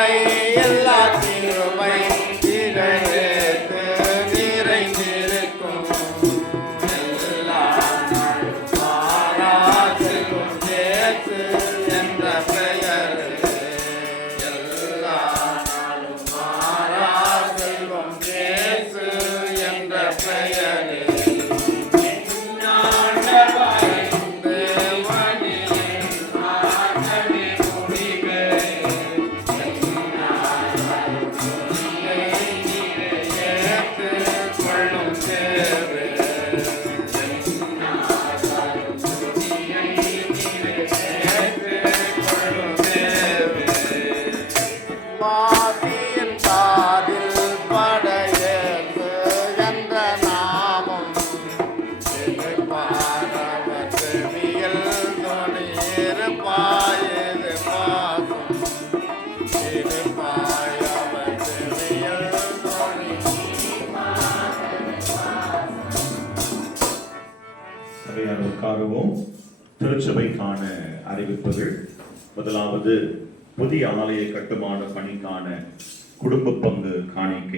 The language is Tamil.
இல்லை எல்லா கிருபை நிறைந்து நிறைந்திருக்கும். எல்லா மாறா செல்வம் இயேசு என்ற பெயர். எல்லா நாளும் மாறா செல்வம் இயேசு என்ற பெயர். வாதியின் காதில் படையேசு என்ற நாமம் இருப்பானவர் செவியில் துணி இருப்பாயது பாசம். இருப்பாயவர் செவியில் துணி. சபையார் உட்காருவோம். திருச்சபைக்கான அறிவிப்புகள். முதலாவது, புதிய ஆலய கட்டுமான பணிக்கான குடும்ப பங்கு காணிக்கை